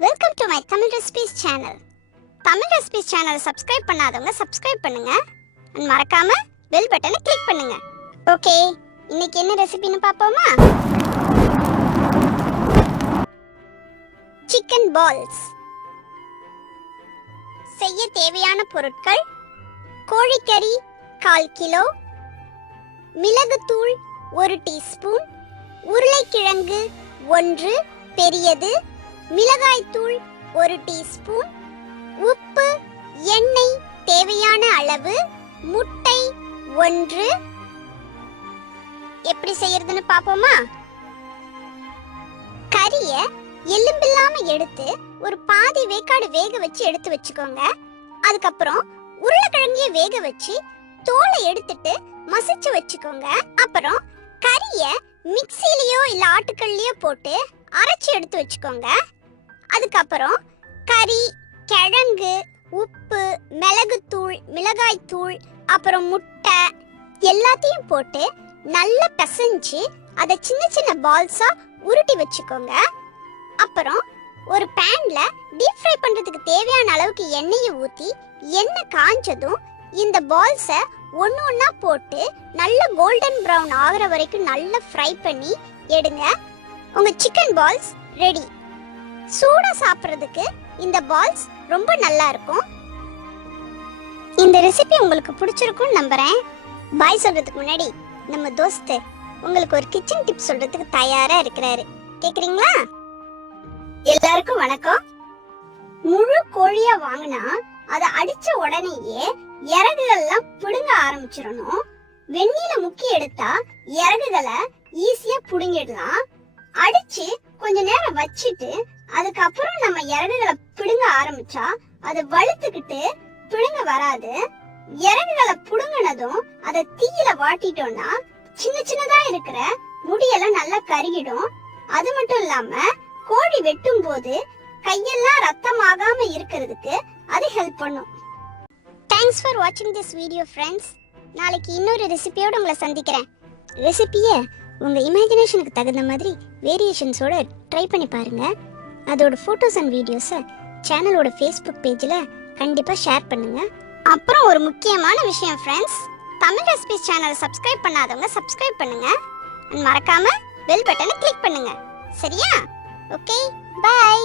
Welcome to my Tamil Recipes channel. Tamil Recipes channel subscribe பண்ணாதவங்க subscribe பண்ணுங்க and மறக்காம bell button click பண்ணுங்க. Okay, இன்னைக்கு என்ன ரெசிபின்னு பாப்போமா? Chicken balls. செய்ய தேவையான பொருட்கள்: கோழிக்கறி 1/4 கிலோ, மிளகுத்தூள் 1 டீஸ்பூன், உருளைக்கிழங்கு 1 பெரியது, மிளகாய்த்தூள் 1 டீஸ்பூன், உப்பு, எண்ணெய் தேவையான அளவு, முட்டை 1. எப்படி செய்யறதுன்னு பாப்போமா? கறிய எலும்பில்லாம எடுத்து ஒரு பாதி வேக்காடு வேக வச்சு எடுத்து வச்சுக்கோங்க. அதுக்கப்புறம் உருளைக்கிழங்கைய வேக வச்சு தோலை எடுத்துட்டு மசிச்சு வச்சுக்கோங்க. அப்புறம் கறிய மிக்ஸிலயோ இல்ல ஆட்டுக்கல்லையோ போட்டு அரைச்சு எடுத்து வச்சுக்கோங்க. அதுக்கப்புறம் கறி, கிழங்கு, உப்பு, மிளகுத்தூள், மிளகாய்த்தூள், அப்புறம் முட்டை எல்லாத்தையும் போட்டு நல்லா பிசைஞ்சு அதை சின்ன சின்ன பால்ஸா உருட்டி வச்சுக்கோங்க. அப்புறம் ஒரு பேன்ல டீப் ஃப்ரை பண்றதுக்கு தேவையான அளவுக்கு எண்ணெயை ஊத்தி எண்ணெய் காஞ்சதும் இந்த பால்ஸை ஒன்று ஒன்றா போட்டு நல்ல கோல்டன் ப்ரௌன் ஆகிற வரைக்கும் நல்லா ஃப்ரை பண்ணி எடுங்க. உங்க சிக்கன் பால்ஸ் ரெடி. சூடா சாப்பிட்றதுக்கு இந்த பால்ஸ் ரொம்ப நல்லா இருக்கும். இந்த ரெசிபி உங்களுக்கு பிடிச்சிருக்கும்னு நம்புறேன். பாய் சொல்றதுக்கு முன்னாடி நம்ம தோஸ்து உங்களுக்கு ஒரு கிச்சன் டிப் சொல்றதுக்கு தயாரா இருக்கிறாரு. கேக்குறீங்களா? எல்லாருக்கும் வணக்கம். முழு கோழியா வாங்கினா அதை அடிச்ச உடனேயே இறகுகள்லாம் பிடுங்க ஆரம்பிச்சிடணும். வெந்நீல முக்கி எடுத்தா இறகுகளை ஈஸியா புடுங்கிடலாம். அடிச்சு கொஞ்ச நேரம் வச்சிட்டு அதுக்கப்புறம் நம்ம இறகுகளை பிடுங்க ஆரம்பிச்சா அது வழுத்துக்கிட்டு பிடுங்க வராது. இறகுகளை புடுங்கினதும் அதை தீயில வாட்டிட்டோம்னா சின்ன சின்னதா இருக்கிற முடியெல்லாம் நல்லா கருகிடும். அது மட்டும் இல்லாம கோழி வெட்டும் போது கையெல்லாம் ரத்தமாகாம இருக்கிறதுக்கு அது ஹெல்ப் பண்ணும். தேங்க்ஸ் ஃபார் வாட்சிங் திஸ் வீடியோ ஃப்ரெண்ட்ஸ். நாளைக்கு இன்னொரு ரெசிபியோட உங்களை சந்திக்கிறேன். ரெசிபியை உங்க இமேஜினேஷனுக்கு தகுந்த மாதிரி வேரியேஷன்ஸோட ட்ரை பண்ணி பாருங்க. அதோட ஃபோட்டோஸ் அண்ட் வீடியோஸை சேனலோட ஃபேஸ்புக் பேஜில் கண்டிப்பாக ஷேர் பண்ணுங்க. அப்புறம் ஒரு முக்கியமான விஷயம் ஃப்ரெண்ட்ஸ், தமிழ் ரெசிபிஸ் சேனலை சப்ஸ்கிரைப் பண்ணாதவங்க சப்ஸ்கிரைப் பண்ணுங்க. மறக்காம பெல் பட்டனை கிளிக் பண்ணுங்க. சரியா? Okay, by.